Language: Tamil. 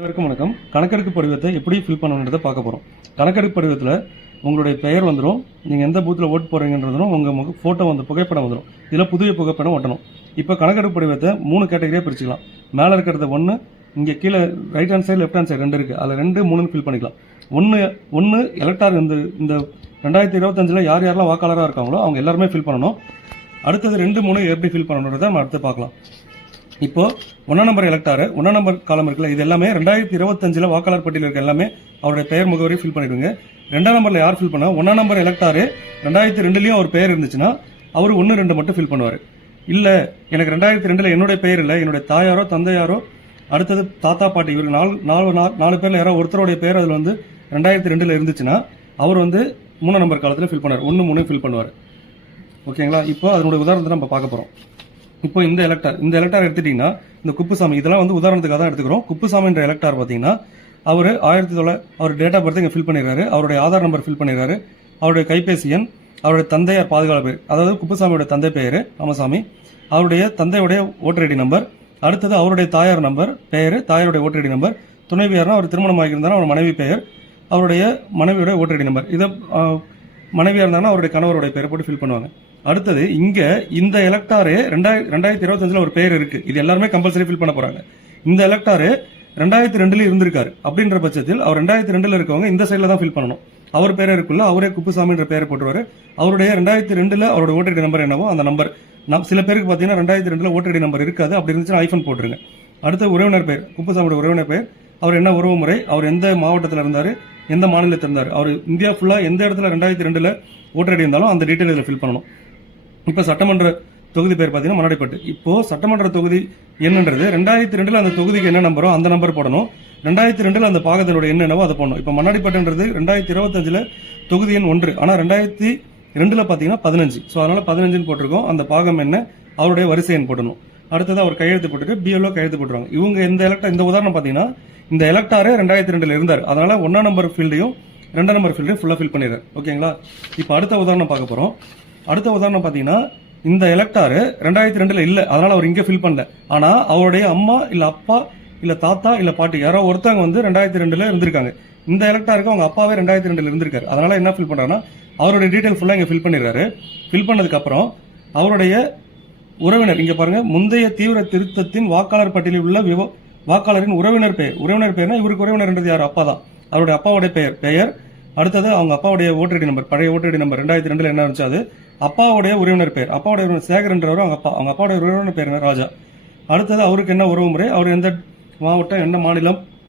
அனைவருக்கும் வணக்கம். கணக்கெடுப்பு படிவத்தை எப்படி ஃபில் பண்ணணுன்றதை பார்க்க போகிறோம். கணக்கெடுப்பு படிவத்தில் உங்களுடைய பெயர் வந்துடும், நீங்கள் எந்த பூத்தில் ஓட்டு போகிறீங்கன்றதும் உங்கள் ஃபோட்டோ வந்து புகைப்படம் வந்துடும். இதில் புதிய புகைப்படம் ஒட்டணும். இப்போ கணக்கெடுப்பு படிவத்தை 3 கேட்டகரியாக பிரிச்சுக்கலாம். மேலே இருக்கிறத 1, இங்கே கீழே right hand side left hand side 2 இருக்குது. அதில் 2, 3 ஃபில் பண்ணிக்கலாம். ஒன்று எலக்டார் இந்த 2025 யார் யாரெல்லாம் வாக்காளராக இருக்காங்களோ அவங்க எல்லாருமே ஃபில் பண்ணணும். அடுத்தது 2, 3 எப்படி ஃபில் பண்ணணுன்றதை நம்ம அடுத்து பார்க்கலாம். இப்போ 1 நம்பர் எலக்டாரு 1 நம்பர் காலம் இருக்குல்ல, இது எல்லாமே 2025 வாக்காளர் பட்டியல் இருக்க எல்லாமே அவருடைய பெயர் முகவரி ஃபில் பண்ணிடுங்க. 2ஆம் நம்பர்ல யார் ஃபில் பண்ணா, 1ஆம் நம்பர் எலக்டாரு 2002லயும் அவர் பெயர் இருந்துச்சுன்னா அவர் 1, 2 மட்டும் ஃபில் பண்ணுவார். இல்ல எனக்கு 2002ல என்னுடைய பெயர் இல்லை, என்னுடைய தாயாரோ தந்தையாரோ அடுத்தது தாத்தா பாட்டி இவருக்கு 4 பேர்ல யாரோ ஒருத்தருடைய பெயர் அதில் வந்து 2002ல இருந்துச்சுன்னா அவர் வந்து 3 நம்பர் காலத்தில் ஃபில் பண்ணுவார், 1, 3 ஃபில் பண்ணுவார். ஓகேங்களா? இப்போ அதனுடைய உதாரணத்தை நம்ம பார்க்க போறோம். இப்போ இந்த எலக்டார் எடுத்துட்டீங்கன்னா இந்த குப்புசாமி இதெல்லாம் வந்து உதாரணத்துக்காக தான் எடுத்துக்கிறோம். குப்புசாமின்ற எலக்டார் பார்த்தீங்கன்னா அவர் அவர் டேட் ஆஃப் பர்த் இங்கே ஃபில் பண்ணிடுறாரு, அவருடைய ஆதார் நம்பர் ஃபில் பண்ணிடுறாரு, அவருடைய கைபேசி எண், அவருடைய தந்தையார் பாதுகாப்பு பேர், அதாவது குப்புசாமியோட தந்தை பெயர் ராமசாமி, அவருடைய தந்தையுடைய ஓட்டர் ஐடி நம்பர், அடுத்தது அவருடைய தாயார் நம்பர் பெயர், தாயாருடைய ஓட்டர் ஐடி நம்பர், துணைவியார்னா அவர் திருமணம் ஆகியிருந்தாலும் அவர் மனைவி பெயர், அவருடைய மனைவியோட ஓட்டர் ஐடி நம்பர், இதை மனைவியா இருந்தாங்கன்னா அவருடைய கணவருடைய பெயரை போட்டு ஃபில் பண்ணுவாங்க. அடுத்தது இங்க இந்த எலக்டாரு 2025 ஒரு பெயர் இருக்கு, இது எல்லாருமே கம்பல்சரி ஃபில் பண்ண போறாங்க. இந்த எலக்டாரு 2002 இருந்திருக்காரு அப்படின்ற பட்சத்தில் அவர் 2002 இருக்கவங்க இந்த சைட்ல தான் ஃபில் பண்ணணும். அவர் பேரே இருக்குல்ல, அவரே குப்புசாமின்ற பெயரை போட்டுருவாரு. அவருடைய 2002 அவரோட ஓட்டர் நம்பர் என்னவோ அந்த நம்பர், சில பேருக்கு பாத்தீங்கன்னா 2002 ஓட்டர் நம்பர் இருக்காது, அப்படி இருந்துச்சுன்னா ஐஃபோன் போட்டுருங்க. அடுத்த உறவினர் பெயர், குப்புசாமியோட உறவினர் பெயர், அவர் என்ன உறவு முறை, அவர் எந்த மாவட்டத்தில் இருந்தாரு, எந்த மாநிலத்தில் இருந்தார், அவர் இந்தியா ஃபுல்லா எந்த இடத்துல 2002 ஓட்டர் ஐடி இருந்தாலும் அந்த டீட்டெயில் இதில் ஃபில் பண்ணணும். இப்போ சட்டமன்ற தொகுதி பேர் பார்த்தீங்கன்னா மண்ணாடிப்பட்டு. இப்போ சட்டமன்ற தொகுதி என்னன்றது 2002 அந்த தொகுதிக்கு என்ன நம்பரோ அந்த நம்பர் போடணும். 2002 அந்த பாகத்தினோட என்னவோ அதை போடணும். இப்போ மண்ணாடிப்பட்டுன்றது 2025 தொகுதி எண் 1, ஆனால் 2002 பார்த்தீங்கன்னா 15. ஸோ அதனால 15 போட்டிருக்கோம். அந்த பாகம் என்ன, அவருடைய வரிசை எண் போடணும். அடுத்தது அவர் கையெழுத்து போட்டுட்டு பிஎல்ஓ கையெழுத்து போட்டுருவாங்க. இவங்க இந்த உதாரணம் பார்த்தீங்கன்னா இந்த எலக்டாரே 2002 இருந்தார், அதனால 1ஆம் நம்பர் ஃபீல்டையும் 2ஆம் நம்பர் ஃபீல்டையும் ஃபுல்லாக ஃபில் பண்ணிடுறாரு. ஓகேங்களா? இப்போ அடுத்த உதாரணம் பார்க்க போறோம். அடுத்த உதாரணம் பார்த்தீங்கன்னா இந்த எலக்டாரு 2002 இல்லை, அதனால அவர் இங்கே ஃபில் பண்ணல. ஆனா அவருடைய அம்மா இல்ல அப்பா இல்ல தாத்தா இல்ல பாட்டி யாரோ ஒருத்தவங்க வந்து 2002 இருந்திருக்காங்க. இந்த எலக்டாருக்கு அவங்க அப்பாவே 2002 இருந்திருக்காரு, அதனால என்ன ஃபில் பண்றாருன்னா அவருடைய டீடைல் ஃபுல்லா இங்க ஃபில் பண்ணிடுறாரு. ஃபில் பண்ணதுக்கு அப்புறம் அவருடைய உறவினர் இங்க பாருங்க, முந்தைய தீவிர திருத்தத்தின் வாக்காளர் பட்டியலில் உள்ள வாக்காளரின் உறவினர் பெயர்னா இவருக்கு உறவினர்ன்றது யார், அப்பா தான். அவருடைய அப்பாவுடைய பெயர், அடுத்தது அவங்க அப்பாவுடைய ஓட்டர் ஐடி நம்பர், பழைய ஓட்டர் ஐடி நம்பர் 2002 என்ன இருந்துச்சு அது, அப்பாவுடைய உறவினர் பெயர், அப்பாவுடைய சேகர்ன்றவர் அவங்க அப்பாவுடைய உறவினர் பெயர் ராஜா. அடுத்தது அவருக்கு என்ன உறவு முறை, அவர் எந்த மாவட்டம் என்ன மாநிலம்